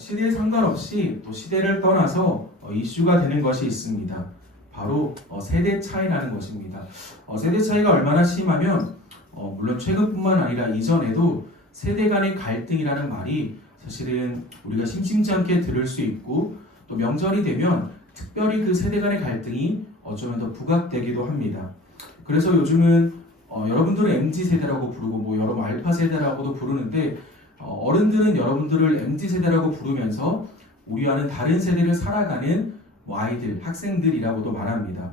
시대에 상관없이 또 시대를 떠나서 이슈가 되는 것이 있습니다. 바로 세대 차이라는 것입니다. 세대 차이가 얼마나 심하면 물론 최근뿐만 아니라 이전에도 세대 간의 갈등이라는 말이 사실은 우리가 심심치 않게 들을 수 있고 또 명절이 되면 특별히 그 세대 간의 갈등이 어쩌면 더 부각되기도 합니다. 그래서 요즘은 여러분들은 MZ세대라고 부르고 뭐 여러분 알파세대라고도 부르는데 어른들은 여러분들을 MZ세대라고 부르면서 우리와는 다른 세대를 살아가는 아이들, 학생들이라고도 말합니다.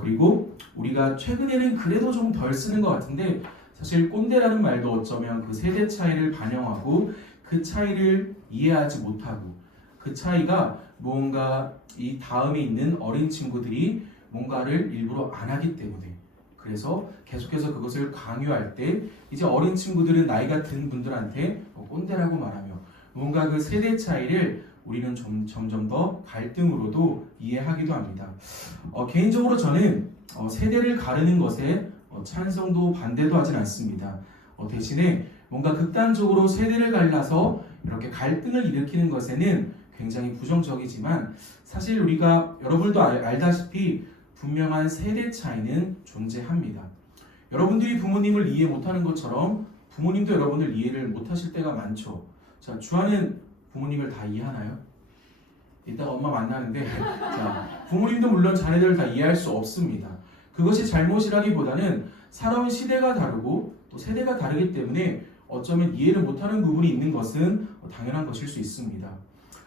그리고 우리가 최근에는 그래도 좀 덜 쓰는 것 같은데 사실 꼰대라는 말도 어쩌면 그 세대 차이를 반영하고 그 차이를 이해하지 못하고 그 차이가 뭔가 이 다음에 있는 어린 친구들이 뭔가를 일부러 안 하기 때문에 그래서 계속해서 그것을 강요할 때 이제 어린 친구들은 나이가 든 분들한테 꼰대라고 말하며 뭔가 그 세대 차이를 우리는 점점 더 갈등으로도 이해하기도 합니다. 개인적으로 저는 세대를 가르는 것에 찬성도 반대도 하진 않습니다. 대신에 뭔가 극단적으로 세대를 갈라서 이렇게 갈등을 일으키는 것에는 굉장히 부정적이지만 사실 우리가 여러분도 알다시피 분명한 세대 차이는 존재합니다. 여러분들이 부모님을 이해 못하는 것처럼 부모님도 여러분을 이해를 못하실 때가 많죠. 자, 주아는 부모님을 다 이해하나요? 이따가 엄마 만나는데 자, 부모님도 물론 자녀들을 다 이해할 수 없습니다. 그것이 잘못이라기보다는 살아온 시대가 다르고 또 세대가 다르기 때문에 어쩌면 이해를 못하는 부분이 있는 것은 당연한 것일 수 있습니다.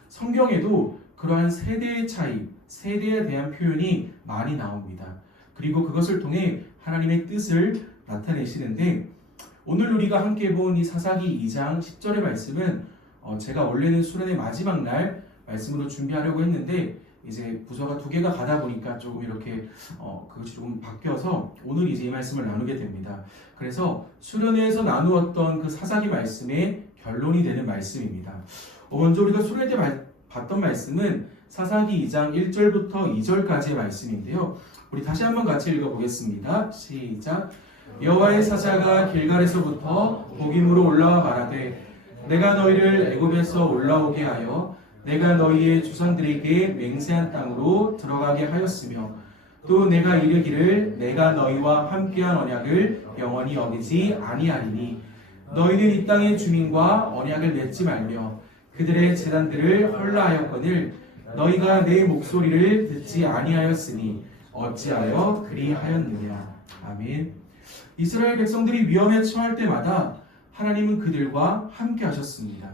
성경에도 그러한 세대의 차이, 세대에 대한 표현이 많이 나옵니다. 그리고 그것을 통해 하나님의 뜻을 나타내시는데 오늘 우리가 함께 본 이 사사기 2장 10절의 말씀은 제가 원래는 수련의 마지막 날 말씀으로 준비하려고 했는데 이제 부서가 2개가 가다 보니까 조금 이렇게 그것이 조금 바뀌어서 오늘 이제 이 말씀을 나누게 됩니다. 그래서 수련회에서 나누었던 그 사사기 말씀의 결론이 되는 말씀입니다. 먼저 우리가 수련회 때 봤던 말씀은 사사기 2장 1절부터 2절까지의 말씀인데요. 우리 다시 한번 같이 읽어보겠습니다. 시작. 여호와의 사자가 길갈에서부터 복임으로 올라와 말하되 내가 너희를 애굽에서 올라오게 하여 내가 너희의 조상들에게 맹세한 땅으로 들어가게 하였으며 또 내가 이르기를 내가 너희와 함께한 언약을 영원히 어기지 아니하리니 너희는 이 땅의 주민과 언약을 맺지 말며 그들의 제단들을 헐라하였거늘 너희가 내 목소리를 듣지 아니하였으니 어찌하여 그리하였느냐. 아멘. 이스라엘 백성들이 위험에 처할 때마다 하나님은 그들과 함께 하셨습니다.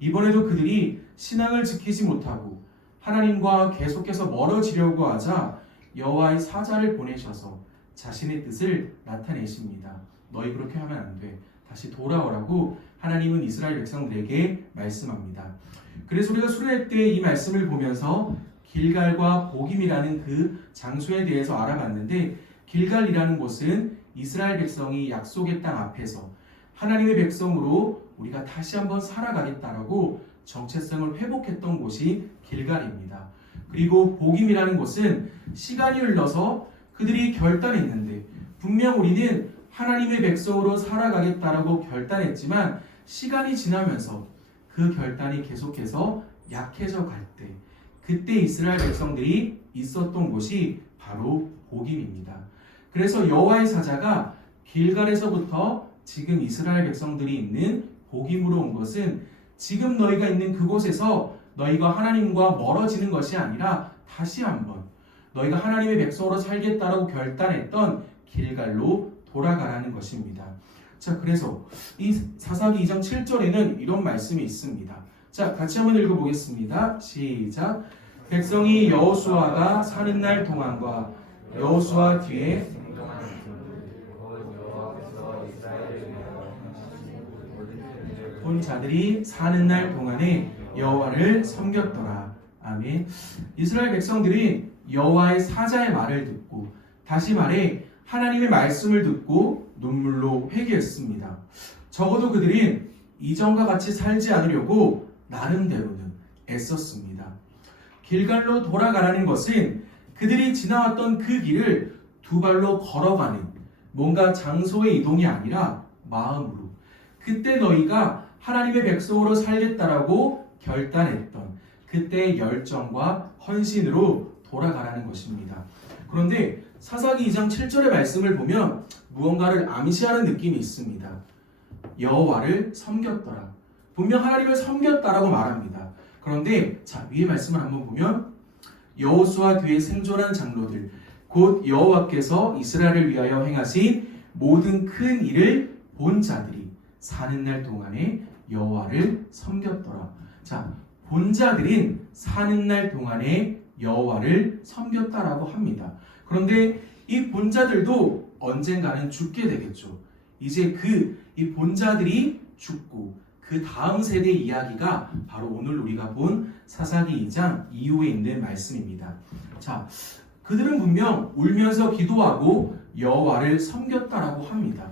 이번에도 그들이 신앙을 지키지 못하고 하나님과 계속해서 멀어지려고 하자 여호와의 사자를 보내셔서 자신의 뜻을 나타내십니다. 너희 그렇게 하면 안 돼. 다시 돌아오라고 하나님은 이스라엘 백성들에게 말씀합니다. 그래서 우리가 수련회 때 이 말씀을 보면서 길갈과 복임이라는 그 장소에 대해서 알아봤는데 길갈이라는 곳은 이스라엘 백성이 약속의 땅 앞에서 하나님의 백성으로 우리가 다시 한번 살아가겠다라고 정체성을 회복했던 곳이 길갈입니다. 그리고 복임이라는 곳은 시간이 흘러서 그들이 결단했는데 분명 우리는 하나님의 백성으로 살아가겠다라고 결단했지만 시간이 지나면서 그 결단이 계속해서 약해져 갈 때 그때 이스라엘 백성들이 있었던 곳이 바로 복임입니다. 그래서 여호와의 사자가 길갈에서부터 지금 이스라엘 백성들이 있는 복임으로 온 것은 지금 너희가 있는 그곳에서 너희가 하나님과 멀어지는 것이 아니라 다시 한번 너희가 하나님의 백성으로 살겠다라고 결단했던 길갈로 돌아가라는 것입니다. 자, 그래서 이 사사기 2장 7절에는 이런 말씀이 있습니다. 자, 같이 한번 읽어보겠습니다. 시작. 백성이 여호수아가 사는 날 동안과 여호수아 뒤에 본 자들이 사는 날 동안에 여호와를 섬겼더라. 아멘. 이스라엘 백성들이 여호와의 사자의 말을 듣고 다시 말해 하나님의 말씀을 듣고 눈물로 회개했습니다. 적어도 그들이 이전과 같이 살지 않으려고 나름대로는 애썼습니다. 길갈로 돌아가라는 것은 그들이 지나왔던 그 길을 두 발로 걸어가는 뭔가 장소의 이동이 아니라 마음으로 그때 너희가 하나님의 백성으로 살겠다라고 결단했던 그때의 열정과 헌신으로 돌아가라는 것입니다. 그런데 사사기 2장 7절의 말씀을 보면 무언가를 암시하는 느낌이 있습니다. 여호와를 섬겼더라. 분명 하나님을 섬겼다라고 말합니다. 그런데 자, 위의 말씀을 한번 보면 여호수아 뒤에 생존한 장로들 곧 여호와께서 이스라엘을 위하여 행하신 모든 큰 일을 본 자들이 사는 날 동안에 여호와를 섬겼더라. 자, 본 자들인 사는 날 동안에 여호와를 섬겼다라고 합니다. 그런데 이 본 자들도 언젠가는 죽게 되겠죠. 이제 이 본 자들이 죽고 그 다음 세대의 이야기가 바로 오늘 우리가 본 사사기 2장 이후에 있는 말씀입니다. 자, 그들은 분명 울면서 기도하고 여호와를 섬겼다라고 합니다.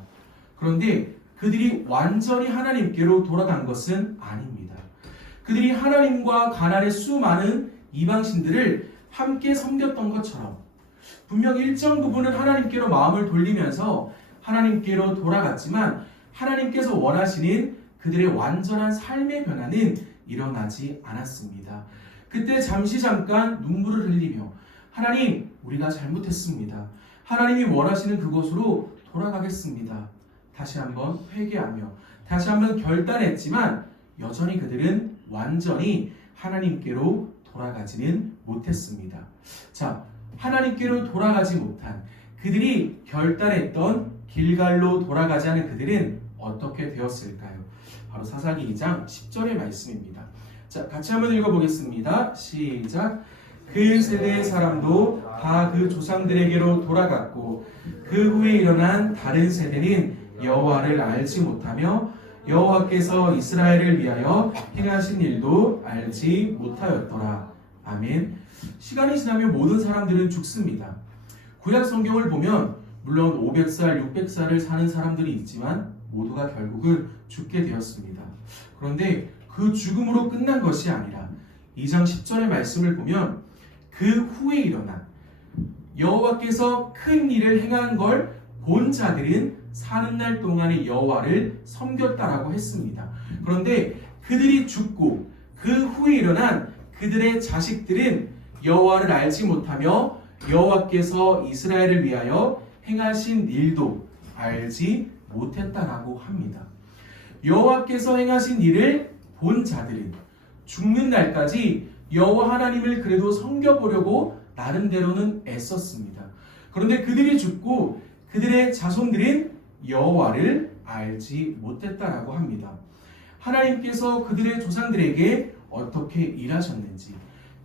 그런데 그들이 완전히 하나님께로 돌아간 것은 아닙니다. 그들이 하나님과 가나안의 수많은 이방신들을 함께 섬겼던 것처럼 분명 일정 부분은 하나님께로 마음을 돌리면서 하나님께로 돌아갔지만 하나님께서 원하시는 그들의 완전한 삶의 변화는 일어나지 않았습니다. 그때 잠깐 눈물을 흘리며 하나님, 우리가 잘못했습니다. 하나님이 원하시는 그곳으로 돌아가겠습니다. 다시 한번 회개하며 다시 한번 결단했지만 여전히 그들은 완전히 하나님께로 돌아가지는 못했습니다. 자, 하나님께로 돌아가지 못한 그들이 결단했던 길갈로 돌아가지 않은 그들은 어떻게 되었을까요? 바로 사사기 2장 10절의 말씀입니다. 자, 같이 한번 읽어보겠습니다. 시작. 그 세대의 사람도 다 그 조상들에게로 돌아갔고 그 후에 일어난 다른 세대는 여호와를 알지 못하며 여호와께서 이스라엘을 위하여 행하신 일도 알지 못하였더라. 아멘. 시간이 지나면 모든 사람들은 죽습니다. 구약 성경을 보면 물론 500살, 600살을 사는 사람들이 있지만 모두가 결국은 죽게 되었습니다. 그런데 그 죽음으로 끝난 것이 아니라 2장 10절의 말씀을 보면 그 후에 일어난 여호와께서 큰 일을 행한 걸 본 자들은 사는 날 동안에 여호와를 섬겼다라고 했습니다. 그런데 그들이 죽고 그 후에 일어난 그들의 자식들은 여호와를 알지 못하며 여호와께서 이스라엘을 위하여 행하신 일도 알지 못했다라고 합니다. 여호와께서 행하신 일을 본 자들은 죽는 날까지 여호와 하나님을 그래도 섬겨보려고 나름대로는 애썼습니다. 그런데 그들이 죽고 그들의 자손들은 여호와를 알지 못했다라고 합니다. 하나님께서 그들의 조상들에게 어떻게 일하셨는지,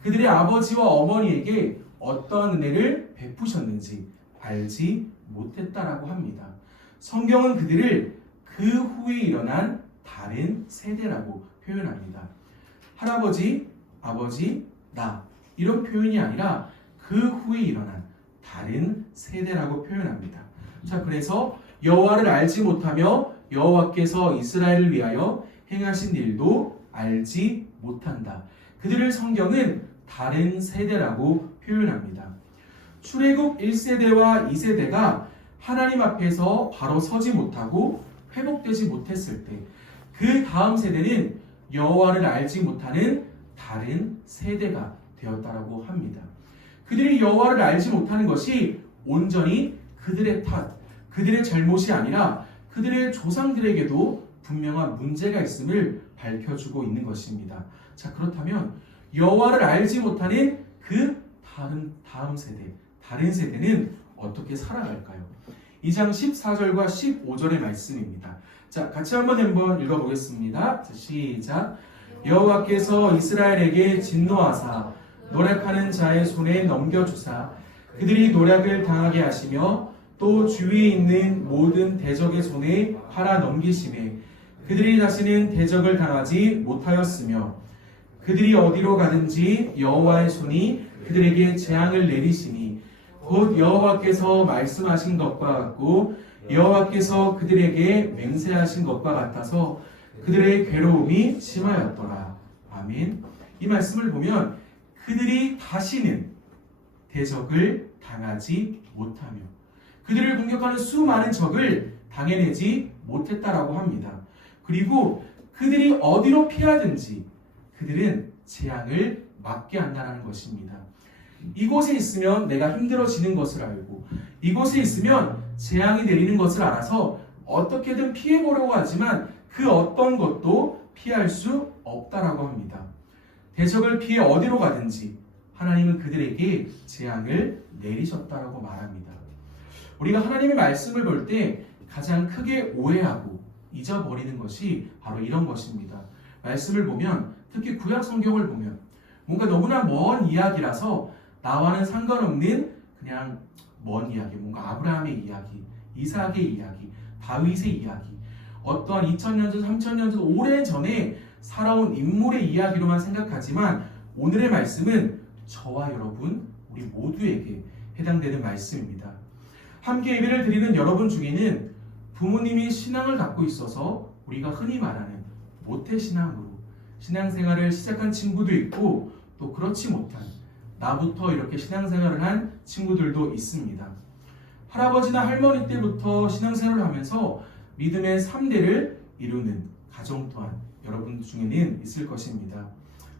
그들의 아버지와 어머니에게 어떠한 은혜를 베푸셨는지 알지 못했다라고 합니다. 성경은 그들을 그 후에 일어난 다른 세대라고 표현합니다. 할아버지, 아버지, 나 이런 표현이 아니라 그 후에 일어난 다른 세대라고 표현합니다. 자, 그래서 여호와를 알지 못하며 여호와께서 이스라엘을 위하여 행하신 일도 알지 못한다. 그들을 성경은 다른 세대라고 표현합니다. 출애굽 1세대와 2세대가 하나님 앞에서 바로 서지 못하고 회복되지 못했을 때 그 다음 세대는 여호와를 알지 못하는 다른 세대가 되었다라고 합니다. 그들이 여호와를 알지 못하는 것이 온전히 그들의 탓, 그들의 잘못이 아니라 그들의 조상들에게도 분명한 문제가 있음을 밝혀주고 있는 것입니다. 자, 그렇다면 여호와를 알지 못하는 그 다음 세대, 다른 세대는 어떻게 살아갈까요? 2장 14절과 15절의 말씀입니다. 자, 같이 한번 읽어보겠습니다. 자, 시작. 여호와께서 이스라엘에게 진노하사 노략하는 자의 손에 넘겨주사 그들이 노략을 당하게 하시며 또 주위에 있는 모든 대적의 손에 팔아 넘기심에 그들이 다시는 대적을 당하지 못하였으며 그들이 어디로 가든지 여호와의 손이 그들에게 재앙을 내리시니 곧 여호와께서 말씀하신 것과 같고 여호와께서 그들에게 맹세하신 것과 같아서 그들의 괴로움이 심하였더라. 아멘. 이 말씀을 보면 그들이 다시는 대적을 당하지 못하며 그들을 공격하는 수많은 적을 당해내지 못했다라고 합니다. 그리고 그들이 어디로 피하든지 그들은 재앙을 맞게 한다는 것입니다. 이곳에 있으면 내가 힘들어지는 것을 알고 이곳에 있으면 재앙이 내리는 것을 알아서 어떻게든 피해보려고 하지만 그 어떤 것도 피할 수 없다라고 합니다. 대적을 피해 어디로 가든지 하나님은 그들에게 재앙을 내리셨다라고 말합니다. 우리가 하나님의 말씀을 볼 때 가장 크게 오해하고 잊어버리는 것이 바로 이런 것입니다. 말씀을 보면 특히 구약 성경을 보면 뭔가 너무나 먼 이야기라서 나와는 상관없는 그냥 먼 이야기, 뭔가 아브라함의 이야기, 이삭의 이야기, 다윗의 이야기, 어떠한 2000년 전, 3000년 전, 오래전에 살아온 인물의 이야기로만 생각하지만 오늘의 말씀은 저와 여러분, 우리 모두에게 해당되는 말씀입니다. 함께 예배를 드리는 여러분 중에는 부모님이 신앙을 갖고 있어서 우리가 흔히 말하는 모태신앙으로 신앙생활을 시작한 친구도 있고 또 그렇지 못한 나부터 이렇게 신앙생활을 한 친구들도 있습니다. 할아버지나 할머니 때부터 신앙생활을 하면서 믿음의 3대를 이루는 가정 또한 여러분 중에는 있을 것입니다.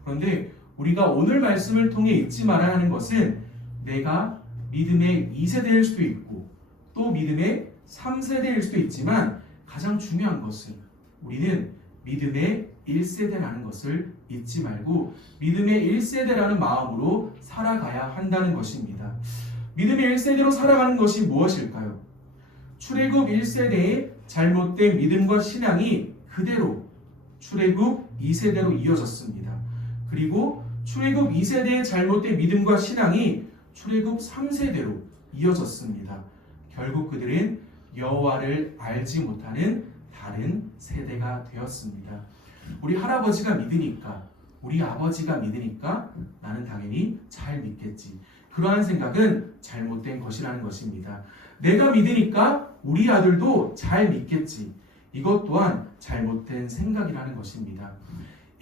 그런데 우리가 오늘 말씀을 통해 잊지 말아야 하는 것은 내가 믿음의 2세대일 수도 있고 또 믿음의 3세대일 수도 있지만 가장 중요한 것은 우리는 믿음의 1세대라는 것을 잊지 말고 믿음의 1세대라는 마음으로 살아가야 한다는 것입니다. 믿음의 1세대로 살아가는 것이 무엇일까요? 출애굽 1세대의 잘못된 믿음과 신앙이 그대로 출애굽 2세대로 이어졌습니다. 그리고 출애굽 2세대의 잘못된 믿음과 신앙이 출애굽 3세대로 이어졌습니다. 결국 그들은 여호와를 알지 못하는 다른 세대가 되었습니다. 우리 할아버지가 믿으니까, 우리 아버지가 믿으니까 나는 당연히 잘 믿겠지. 그러한 생각은 잘못된 것이라는 것입니다. 내가 믿으니까 우리 아들도 잘 믿겠지. 이것 또한 잘못된 생각이라는 것입니다.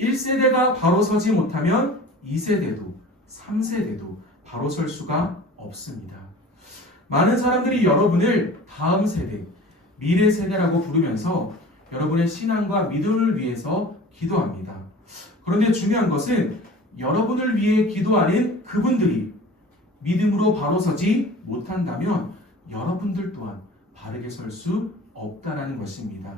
1세대가 바로 서지 못하면 2세대도 3세대도 바로 설 수가 없습니다. 많은 사람들이 여러분을 다음 세대, 미래 세대라고 부르면서 여러분의 신앙과 믿음을 위해서 기도합니다. 그런데 중요한 것은 여러분을 위해 기도하는 그분들이 믿음으로 바로 서지 못한다면 여러분들 또한 바르게 설 수 없다라는 것입니다.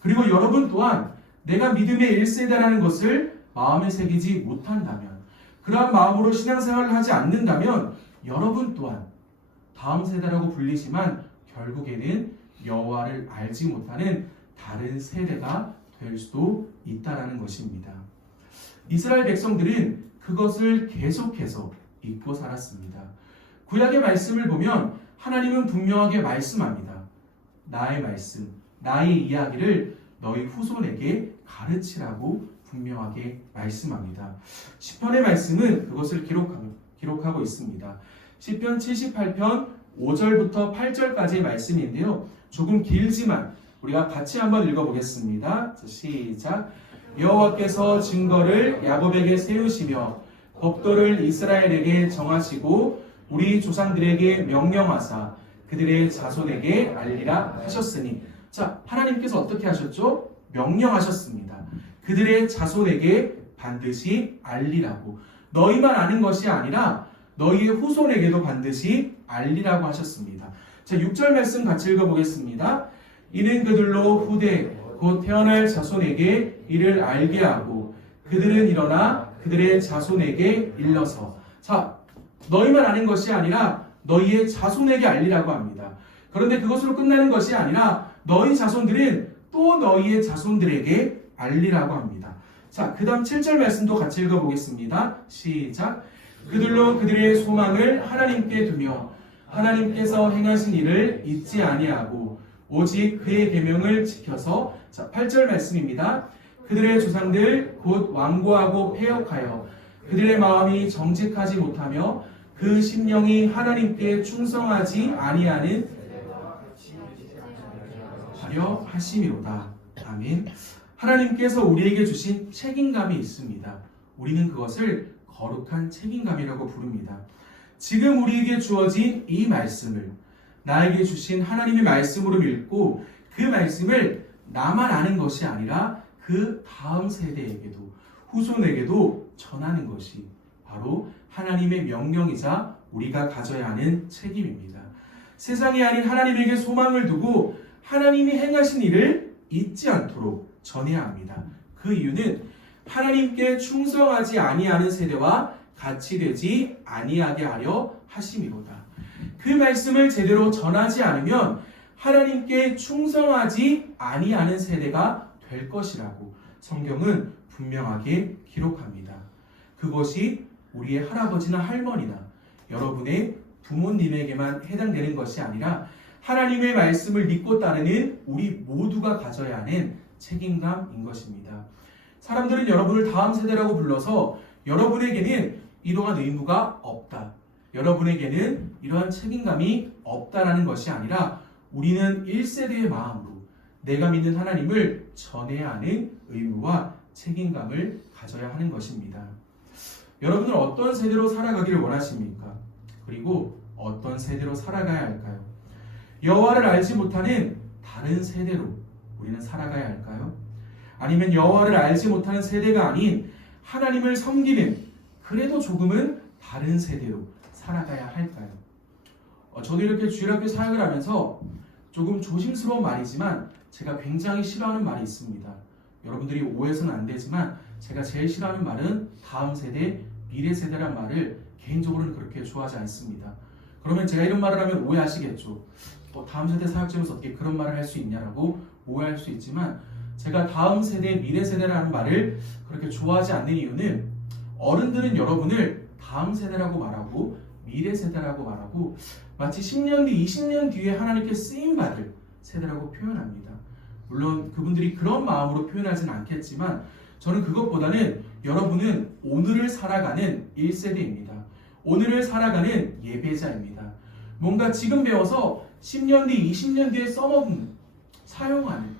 그리고 여러분 또한 내가 믿음의 1세대라는 것을 마음에 새기지 못한다면, 그러한 마음으로 신앙생활을 하지 않는다면 여러분 또한 다음 세대라고 불리지만 결국에는 여호와를 알지 못하는 다른 세대가 될 수도 있다라는 것입니다. 이스라엘 백성들은 그것을 계속해서 잊고 살았습니다. 구약의 말씀을 보면 하나님은 분명하게 말씀합니다. 나의 말씀, 나의 이야기를 너희 후손에게 가르치라고 분명하게 말씀합니다. 시편의 말씀은 그것을 기록하고 있습니다. 시편 78편 5절부터 8절까지의 말씀인데요. 조금 길지만 우리가 같이 한번 읽어보겠습니다. 시작. 여호와께서 증거를 야곱에게 세우시며 법도를 이스라엘에게 정하시고 우리 조상들에게 명령하사 그들의 자손에게 알리라 하셨으니, 자, 하나님께서 어떻게 하셨죠? 명령하셨습니다. 그들의 자손에게 반드시 알리라고. 너희만 아는 것이 아니라 너희의 후손에게도 반드시 알리라고 하셨습니다. 자, 6절 말씀 같이 읽어보겠습니다. 이는 그들로 후대 곧 태어날 자손에게 이를 알게 하고 그들은 일어나 그들의 자손에게 일러서. 자, 너희만 아는 것이 아니라 너희의 자손에게 알리라고 합니다. 그런데 그것으로 끝나는 것이 아니라 너희 자손들은 또 너희의 자손들에게 알리라고 합니다. 자, 그 다음 7절 말씀도 같이 읽어보겠습니다. 시작. 그들로 그들의 소망을 하나님께 두며 하나님께서 행하신 일을 잊지 아니하고 오직 그의 계명을 지켜서, 자, 8절 말씀입니다. 그들의 조상들 곧 완고하고 패역하여 그들의 마음이 정직하지 못하며 그 심령이 하나님께 충성하지 아니하는 하려 하심이로다. 아멘. 하나님께서 우리에게 주신 책임감이 있습니다. 우리는 그것을 거룩한 책임감이라고 부릅니다. 지금 우리에게 주어진 이 말씀을 나에게 주신 하나님의 말씀으로 믿고 그 말씀을 나만 아는 것이 아니라 그 다음 세대에게도, 후손에게도 전하는 것이 바로 하나님의 명령이자 우리가 가져야 하는 책임입니다. 세상이 아닌 하나님에게 소망을 두고 하나님이 행하신 일을 잊지 않도록 전해야 합니다. 그 이유는 하나님께 충성하지 아니하는 세대와 같이 되지 아니하게 하려 하심이로다. 그 말씀을 제대로 전하지 않으면 하나님께 충성하지 아니하는 세대가 될 것이라고 성경은 분명하게 기록합니다. 그것이 우리의 할아버지나 할머니나 여러분의 부모님에게만 해당되는 것이 아니라 하나님의 말씀을 믿고 따르는 우리 모두가 가져야 하는 책임감인 것입니다. 사람들은 여러분을 다음 세대라고 불러서 여러분에게는 이러한 의무가 없다, 여러분에게는 이러한 책임감이 없다라는 것이 아니라 우리는 1세대의 마음으로 내가 믿는 하나님을 전해야 하는 의무와 책임감을 가져야 하는 것입니다. 여러분은 어떤 세대로 살아가기를 원하십니까? 그리고 어떤 세대로 살아가야 할까요? 여호와를 알지 못하는 다른 세대로 우리는 살아가야 할까요? 아니면 여호와를 알지 못하는 세대가 아닌 하나님을 섬기는 그래도 조금은 다른 세대로 살아가야 할까요? 저도 이렇게 주일학교 사역을 하면서 조금 조심스러운 말이지만 제가 굉장히 싫어하는 말이 있습니다. 여러분들이 오해서는 안 되지만 제가 제일 싫어하는 말은 다음 세대, 미래 세대란 말을 개인적으로는 그렇게 좋아하지 않습니다. 그러면 제가 이런 말을 하면 오해하시겠죠. 다음 세대 사역자로서 어떻게 그런 말을 할 수 있냐라고 오해할 수 있지만 제가 다음 세대, 미래 세대라는 말을 그렇게 좋아하지 않는 이유는 어른들은 여러분을 다음 세대라고 말하고 미래 세대라고 말하고 마치 10년 뒤, 20년 뒤에 하나님께 쓰임받을 세대라고 표현합니다. 물론 그분들이 그런 마음으로 표현하지는 않겠지만 저는 그것보다는 여러분은 오늘을 살아가는 1세대입니다. 오늘을 살아가는 예배자입니다. 뭔가 지금 배워서 10년 뒤, 20년 뒤에 써먹는, 사용하는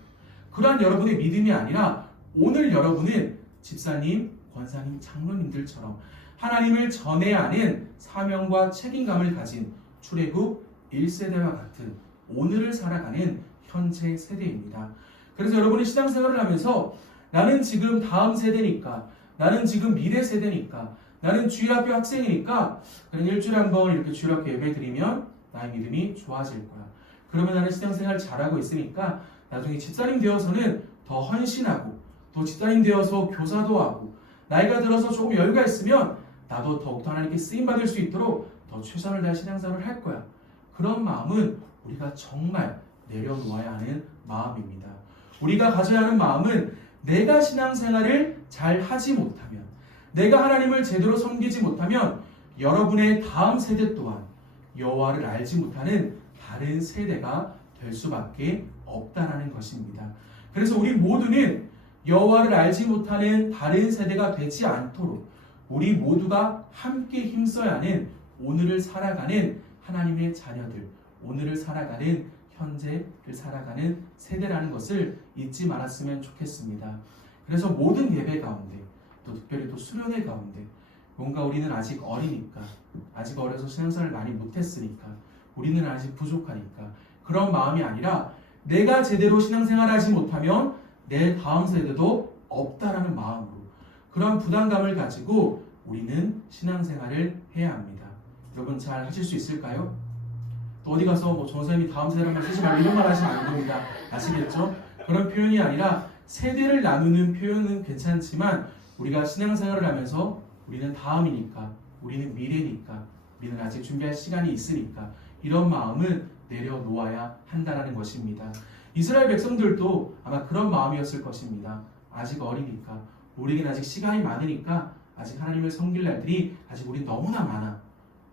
그러한 여러분의 믿음이 아니라 오늘 여러분은 집사님, 권사님, 장로님들처럼 하나님을 전해야 하는 사명과 책임감을 가진 출애굽 1세대와 같은 오늘을 살아가는 현재 세대입니다. 그래서 여러분이 신앙생활을 하면서 나는 지금 다음 세대니까, 나는 지금 미래 세대니까, 나는 주일학교 학생이니까 그냥 일주일에 한 번 이렇게 주일학교 예배 드리면 나의 믿음이 좋아질 거야. 그러면 나는 신앙생활 잘하고 있으니까 나중에 집사님 되어서는 더 헌신하고 또 집사님 되어서 교사도 하고 나이가 들어서 조금 여유가 있으면 나도 더욱더 하나님께 쓰임받을 수 있도록 더 최선을 다해 신앙생활을 할 거야. 그런 마음은 우리가 정말 내려놓아야 하는 마음입니다. 우리가 가져야 하는 마음은 내가 신앙생활을 잘 하지 못하면, 내가 하나님을 제대로 섬기지 못하면 여러분의 다음 세대 또한 여호와를 알지 못하는 다른 세대가 될 수밖에 없다라는 것입니다. 그래서 우리 모두는 여호와를 알지 못하는 다른 세대가 되지 않도록 우리 모두가 함께 힘써야 하는 오늘을 살아가는 하나님의 자녀들, 오늘을 살아가는 현재를 살아가는 세대라는 것을 잊지 말았으면 좋겠습니다. 그래서 모든 예배 가운데 또 특별히 또 수련회 가운데 뭔가 우리는 아직 어리니까, 아직 어려서 신앙생활을 많이 못했으니까, 우리는 아직 부족하니까 그런 마음이 아니라 내가 제대로 신앙생활을 하지 못하면 내 다음 세대도 없다라는 마음으로 그런 부담감을 가지고 우리는 신앙생활을 해야 합니다. 여러분 잘 하실 수 있을까요? 또 어디 가서 전사님이 다음 세대란 쓰지 말고 이런 말 하시면 안 됩니다. 아시겠죠? 그런 표현이 아니라 세대를 나누는 표현은 괜찮지만 우리가 신앙생활을 하면서 우리는 다음이니까, 우리는 미래니까, 우리는 아직 준비할 시간이 있으니까 이런 마음은 내려놓아야 한다는 것입니다. 이스라엘 백성들도 아마 그런 마음이었을 것입니다. 아직 어리니까, 우리에겐 아직 시간이 많으니까 아직 하나님을 섬길 날들이 아직 우리 너무나 많아.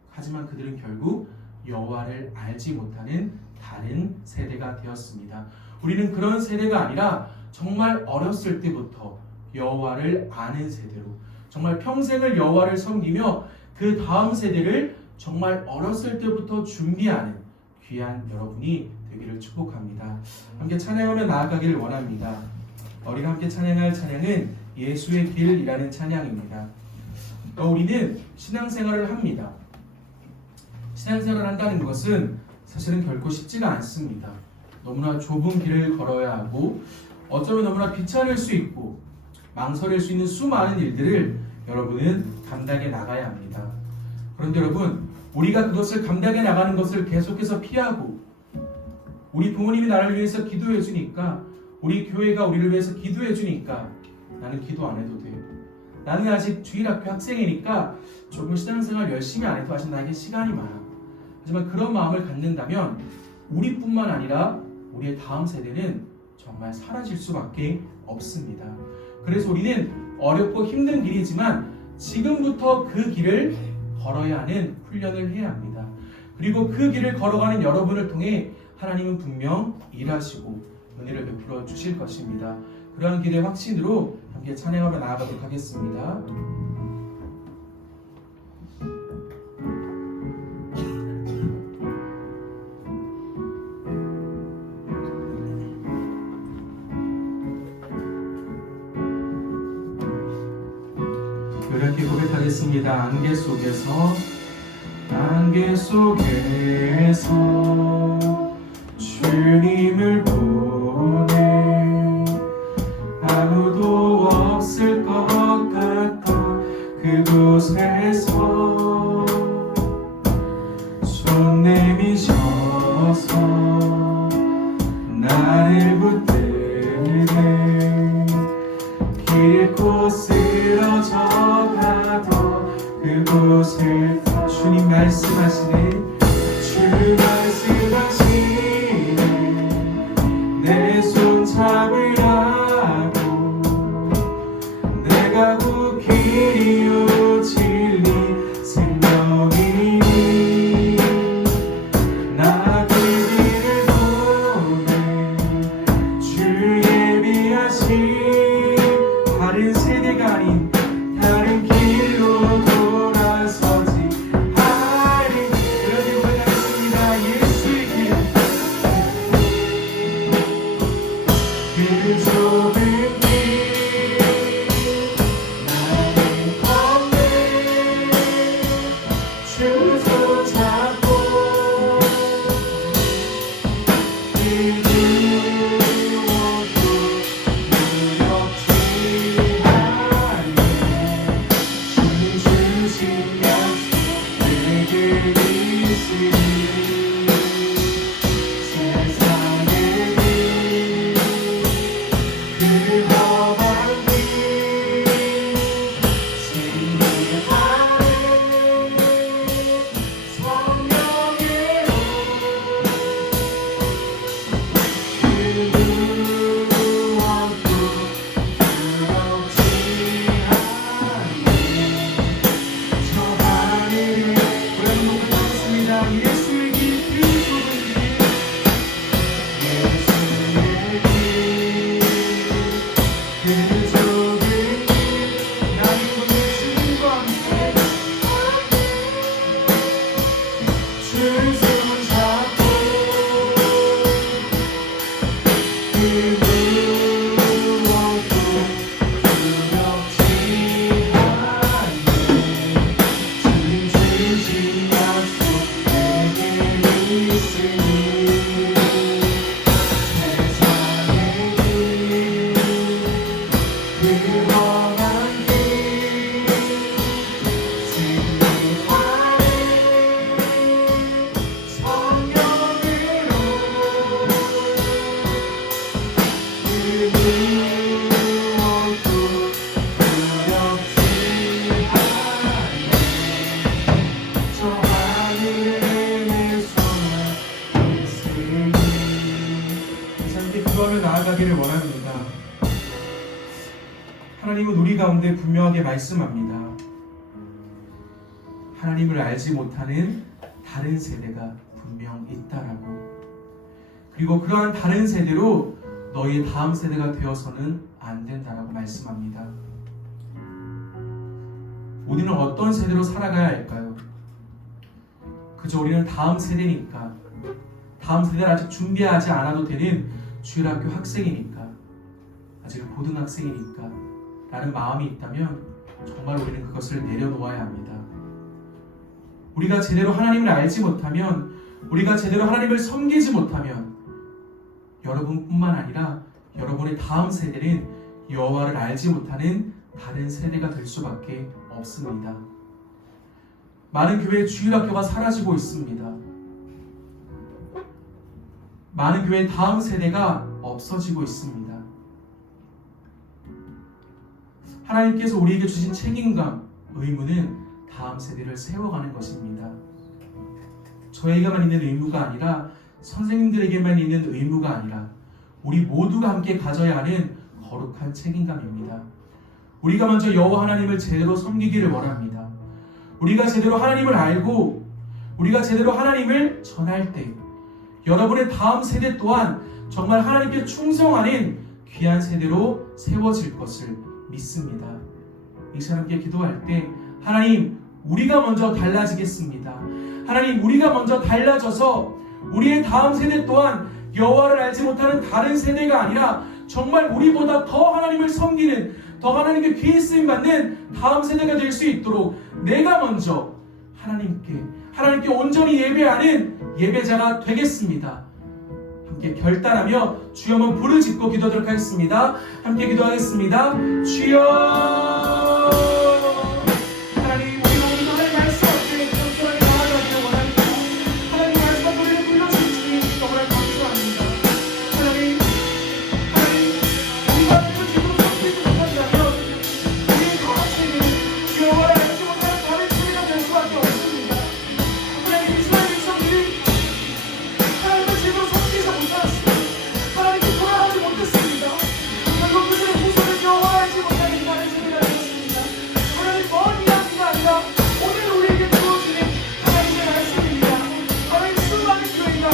하지만 그들은 결국 여호와를 알지 못하는 다른 세대가 되었습니다. 우리는 그런 세대가 아니라 정말 어렸을 때부터 여호와를 아는 세대로, 정말 평생을 여호와를 섬기며 그 다음 세대를 정말 어렸을 때부터 준비하는 귀한 여러분이 되기를 축복합니다. 함께 찬양하며 나아가기를 원합니다. 우리가 함께 찬양할 찬양은 예수의 길이라는 찬양입니다. 우리는 신앙생활을 합니다. 신앙생활을 한다는 것은 사실은 결코 쉽지가 않습니다. 너무나 좁은 길을 걸어야 하고 어쩌면 너무나 귀찮을 수 있고 망설일 수 있는 수많은 일들을 여러분은 감당해 나가야 합니다. 그런데 여러분, 우리가 그것을 감당해 나가는 것을 계속해서 피하고 우리 부모님이 나를 위해서 기도해 주니까, 우리 교회가 우리를 위해서 기도해 주니까 나는 기도 안 해도 돼. 나는 아직 주일학교 학생이니까 조금 신앙생활 열심히 안 해도 아직 나에게 시간이 많아. 하지만 그런 마음을 갖는다면 우리뿐만 아니라 우리의 다음 세대는 정말 사라질 수밖에 없습니다. 그래서 우리는 어렵고 힘든 길이지만 지금부터 그 길을 걸어야 하는 훈련을 해야 합니다. 그리고 그 길을 걸어가는 여러분을 통해 하나님은 분명 일하시고 은혜를 베풀어 주실 것입니다. 그러한 길의 확신으로 함께 찬양하며 나아가도록 하겠습니다. 이렇게 고백하겠습니다. 안개 속에서 주님을 보내 아무도 없을 것 같아 그곳에서 손 내미셔서 나를 붙들네 길고 쓰러져가도 그곳에 주님 말씀하시네 주 말씀하시네 내 손 잡으라고 내가 그 길이요 진리 생명이니 나 그 길을 보내 주 예비하신 다른 세대가 아닌 다른 길로 돌아서지 하리. 그러니 고백하겠습니다. 예수의 길 그 좁은 길 나는 걷네 주 손 잡고 그 두려워도 두렵지 않네 주님 주신 약속 내게 있으니 세상의 길 그 험한 길 승리하네 성령으로 그 무엇도 두렵지 않네 저 하늘에 우리 고백하겠습니다. 예수의 길 그 좁은 길 예수의 길 그 좁은 길 나는 오늘 주님과 함께 주 손 잡고 그 무엇도 두렵지 않네 주님 주신 약속 내게 있으니 세상의 길 그 험한 길 승리하네 성령으로 그 무엇도 두렵지 않네 저 하늘에 내 손을 있으니 함께 기도하며 나아가기를 원합니다. 하나님은 우리 가운데 분명하게 말씀합니다. 하나님을 알지 못하는 다른 세대가 분명 있다라고. 그리고 그러한 다른 세대로 너희의 다음 세대가 되어서는 안 된다라고 말씀합니다. 우리는 어떤 세대로 살아가야 할까요? 그저 우리는 다음 세대니까, 다음 세대를 아직 준비하지 않아도 되는 주일학교 학생이니까, 아직 고등학생이니까 라는 마음이 있다면 정말 우리는 그것을 내려놓아야 합니다. 우리가 제대로 하나님을 알지 못하면, 우리가 제대로 하나님을 섬기지 못하면 여러분뿐만 아니라 여러분의 다음 세대는 여호와를 알지 못하는 다른 세대가 될 수밖에 없습니다. 많은 교회의 주일학교가 사라지고 있습니다. 많은 교회의 다음 세대가 없어지고 있습니다. 하나님께서 우리에게 주신 책임감, 의무는 다음 세대를 세워가는 것입니다. 저에게만 있는 의무가 아니라 선생님들에게만 있는 의무가 아니라 우리 모두가 함께 가져야 하는 거룩한 책임감입니다. 우리가 먼저 여호와 하나님을 제대로 섬기기를 원합니다. 우리가 제대로 하나님을 알고 우리가 제대로 하나님을 전할 때 여러분의 다음 세대 또한 정말 하나님께 충성하는 귀한 세대로 세워질 것을 믿습니다. 이 시간 함께 기도할 때 하나님, 우리가 먼저 달라지겠습니다. 하나님, 우리가 먼저 달라져서 우리의 다음 세대 또한 여호와를 알지 못하는 다른 세대가 아니라 정말 우리보다 더 하나님을 섬기는, 더 하나님께 귀히 쓰임 받는 다음 세대가 될 수 있도록 내가 먼저 하나님께 온전히 예배하는 예배자가 되겠습니다. 함께 결단하며 주여 한번 불을 짓고 기도하도록 하겠습니다. 함께 기도하겠습니다. 주여, 하나님, 우리가 오늘도 하나님 말씀 앞에 겸손하게 나아가기를 원합니다. 하나님 말씀 앞에 우리를 불러주시니 정말 감사합니다. 하나님, 우리가 그 집으로 섬기지 못한다면 우리의 다음 세대는 여호와를 알지 못하는 다른 세대가 될 수밖에 없습니다. 하나님, 이스라엘 백성들이 하나님을 제대로 섬기지 못하였습니다. 하나님께 돌아가지 못했습니다. 결국 그들의 후손은 여호와를 알지 못하는 다른 세대가 되었습니다. 하나님, 먼 이야기가 아니라 오늘 우리에게 주어지는 하나님의 말씀입니다. 하나님, 수많은 교회가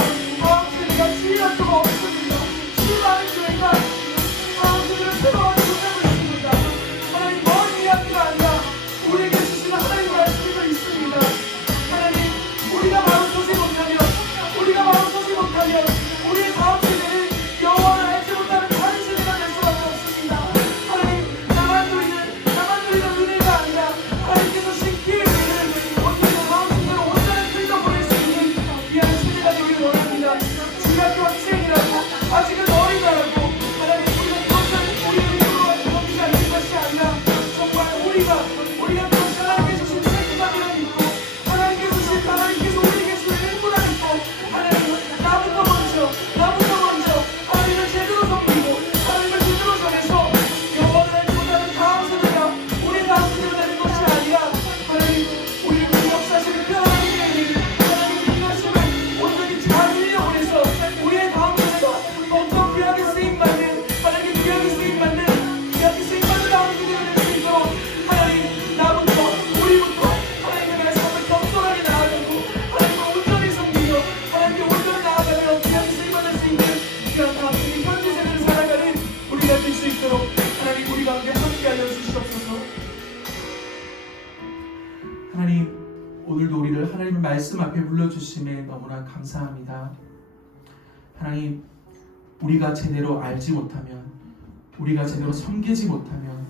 다음 세대가 주의할 수가 없습니다. 수많은 교회가 다음 세대를 새로워하지 못하고 있습니다. 하나님, 먼 이야기가 아니라 우리에게 주시는 하나님의 말씀이 있습니다. 하나님, 우리가 마음 서지 못하면 우리의 다음 세대는 여호와를 알지 못하는 다른 세대가 될 수밖에 없습니다. 하나님, 나만 누리는 은혜가 아니라 하나님께서 신기의 은혜를 언제나 다음 세대로 온전히 흘려보낼 수 있는 귀한 세대가 되기를 원합니다. 중학교 학생이라고 아직은 어리다라고 하나님, 우리가 우리의 의도로 넘기지 않는 것이 아니라 정말 우리가 그것이 하나님께 주신 책임감을 믿고 하나님께서 우리에게 주신 행보를 믿고 하나님, 나부터 먼저 하나님을 제대로 섬기고 하나님을 제대로 전해서 여호와를 알지 못하는 다음 세대가 우리 다음 세대가 되는 것이 아니라 하나님, 우리 역사하시는 그 하나님의 은혜를 하나님의 귀하심을 온전히 잘 흘려보내서 우리의 다음 세대가 더욱더 귀하게 쓰임받는 하나님께 귀하게 쓰임받는 다음 세대가 될 수 있도록 하나님, 나부터 우리부터 하나님의 말씀을 겸손하게 나아가고 하나님을 온전히 섬기며 하나님께 온전히 나아가며 귀하게 쓰임받을 수 있는 귀한 다음 세대 현재 세대를 살아가는 우리가 될 수 있도록 하나님, 우리 가운데 함께하여 주시옵소서. 하나님, 오늘도 우리를 하나님의 말씀 앞에 불러주심에 너무나 감사합니다. 하나님, 우리가 제대로 알지 못하면, 우리가 제대로 섬기지 못하면,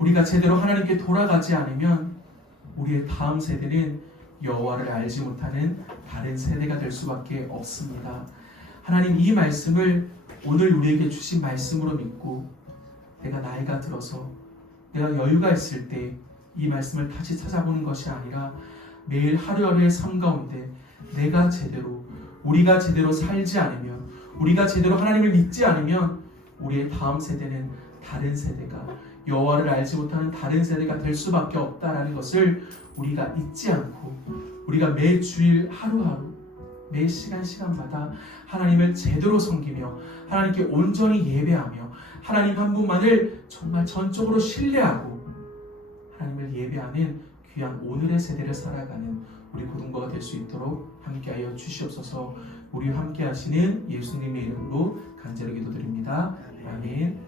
우리가 제대로 하나님께 돌아가지 않으면 우리의 다음 세대는 여호와를 알지 못하는 다른 세대가 될 수밖에 없습니다. 하나님, 이 말씀을 오늘 우리에게 주신 말씀으로 믿고 내가 나이가 들어서 내가 여유가 있을 때 이 말씀을 다시 찾아보는 것이 아니라 매일 하루하루의 삶 가운데 우리가 제대로 살지 않으면, 우리가 제대로 하나님을 믿지 않으면 우리의 다음 세대는 다른 세대가, 여호와를 알지 못하는 다른 세대가 될 수밖에 없다라는 것을 우리가 잊지 않고 우리가 매 주일 하루하루 매 시간마다 하나님을 제대로 섬기며 하나님께 온전히 예배하며 하나님 한 분만을 정말 전적으로 신뢰하고 하나님을 예배하는 귀한 오늘의 세대를 살아가는 우리 고등거가 될 수 있도록 함께하여 주시옵소서. 우리와 함께 하시는 예수님의 이름으로 간절히 기도드립니다. 아멘.